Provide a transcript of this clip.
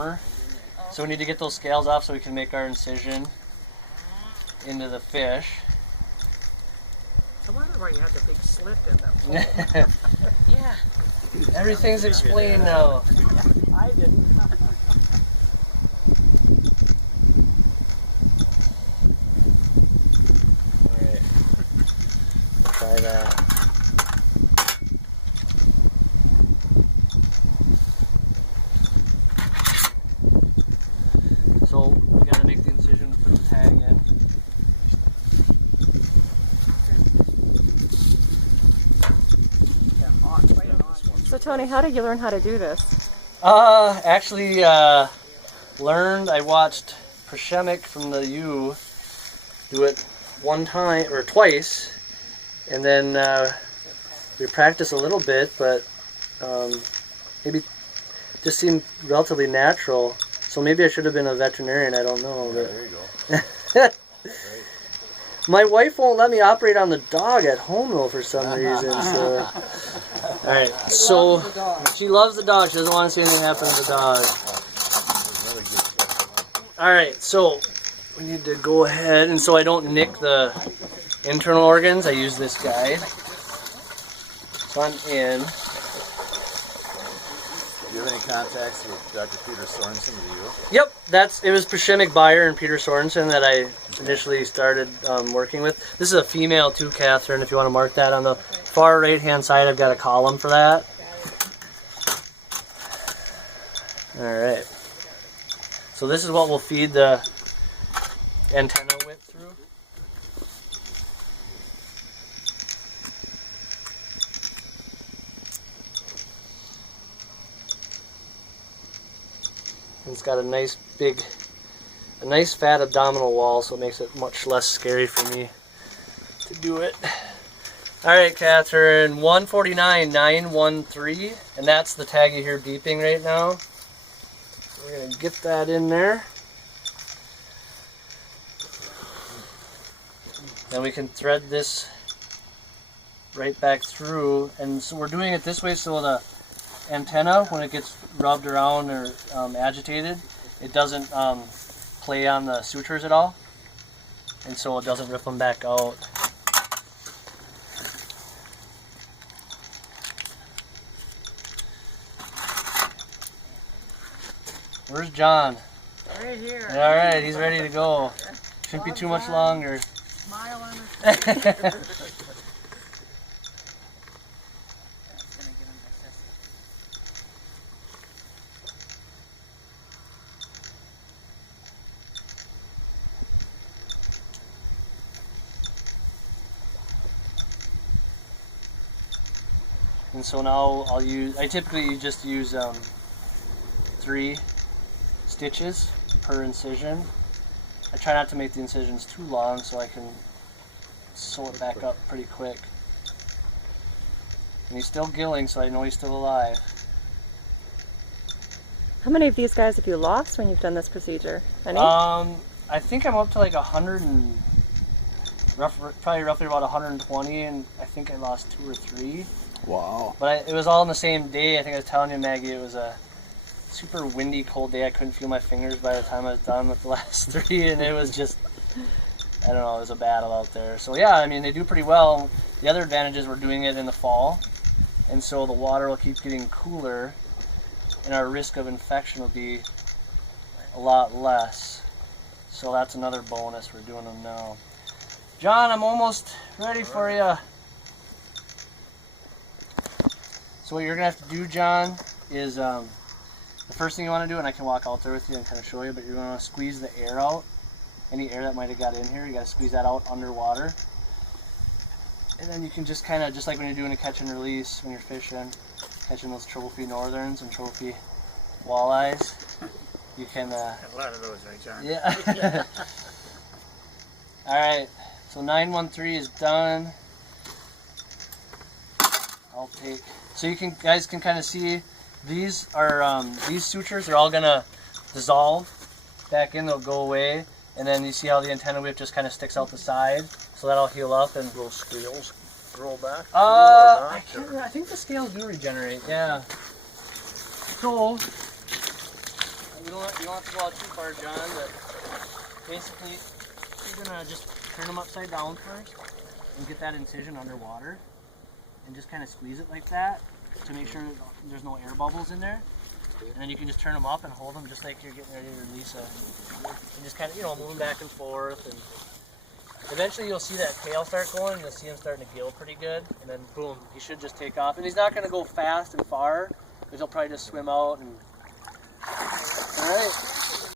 armor. So we need to get those scales off so we can make our incision into the fish. I wonder why you had the big slit in them. Yeah. Everything's explained now. I didn't. Alright. Try that. So we gotta make the incision to put the tag in. So Tony, how did you learn how to do this? Actually, learned. I watched Prashemik from the U do it one time or twice, and then we practiced a little bit, but maybe just seemed relatively natural. So maybe I should have been a veterinarian. I don't know. But... There you go. My wife won't let me operate on the dog at home though for some reason. So. All right, so she loves the dog. She doesn't want to see anything happen to the dog. All right, so we need to go ahead, and so I don't nick the internal organs, I use this guide. So I'm in. Do you have any contacts with Dr. Peter Sorensen with you? Yep, it was Prashemik Bayer and Peter Sorensen that I initially started working with. This is a female too, Catherine, if you want to mark that on the far right hand side. I've got a column for that. Alright. So this is what we'll feed the antenna with through. It's got a nice fat abdominal wall, so it makes it much less scary for me to do it. Alright, Catherine, 149,913, and that's the tag you hear beeping right now. So we're going to get that in there. Then we can thread this right back through, and so we're doing it this way so the antenna, when it gets rubbed around or agitated, it doesn't play on the sutures at all, and so it doesn't rip them back out. Where's John? Right here. All right, he's ready to go. Shouldn't be too much longer. Smile on his face. And so now I typically just use 3 stitches per incision. I try not to make the incisions too long so I can sew it back up pretty quick. And he's still gilling, so I know he's still alive. How many of these guys have you lost when you've done this procedure? Any? I think I'm up to like 100 and probably roughly about 120, and I think I lost 2 or 3. Wow. But it was all on the same day. I think I was telling you, Maggie, it was a super windy, cold day. I couldn't feel my fingers by the time I was done with the last 3, and it was just, I don't know, it was a battle out there. So yeah, I mean, they do pretty well. The other advantage is we're doing it in the fall, and so the water will keep getting cooler, and our risk of infection will be a lot less. So that's another bonus. We're doing them now. John, I'm almost ready for you. So what you're going to have to do, John, is the first thing you want to do, and I can walk out there with you and kind of show you, but you're going to squeeze the air out. Any air that might have got in here, you got to squeeze that out underwater. And then you can just kind of, just like when you're doing a catch and release when you're fishing, catching those trophy northerns and trophy walleyes, you can... A lot of those, right, John? Yeah. Alright, so 913 is done. I'll take... So you guys can kind of see, these are, these sutures are all going to dissolve back in, they'll go away. And then you see how the antenna whip just kind of sticks out the side, so that'll heal up and Little scales roll back. I think the scales do regenerate. Yeah. So you don't have to go out too far, John, but basically you're gonna just turn them upside down first and get that incision underwater and just kind of squeeze it like that to make sure there's no air bubbles in there. And then you can just turn them up and hold them just like you're getting ready to release it. And just kind of, move them back and forth. And eventually you'll see that tail start going, and you'll see him starting to gill pretty good. And then boom, he should just take off. And he's not going to go fast and far, because he'll probably just swim out. And all right.